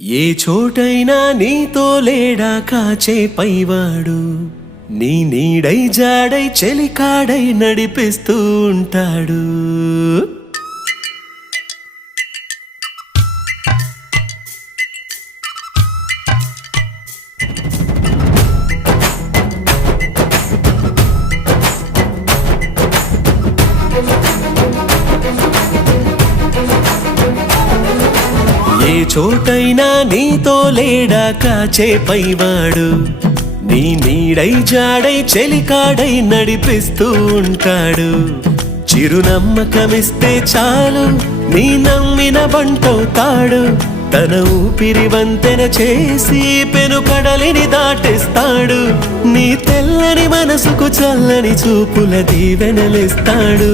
ఏ చోటైనా నీతో లేడా కాచే పైవాడు, నీ నీడై జాడై చెలికాడై నడిపిస్తూ ఉంటాడు. ఏ చోటైనా నీతో లేడా కాచే పైవాడు, నీ నీడై జాడై చెలికాడై నడిపిస్తూ ఉంటాడు. చిరునమ్మకమిస్తే చాలు నీ నమ్మిన బంటవుతాడు. తన ఊపిరి వంతెన చేసి పెను కడలిని దాటిస్తాడు. నీ తెల్లని మనసుకు చల్లని చూపుల దీవెనలిస్తాడు.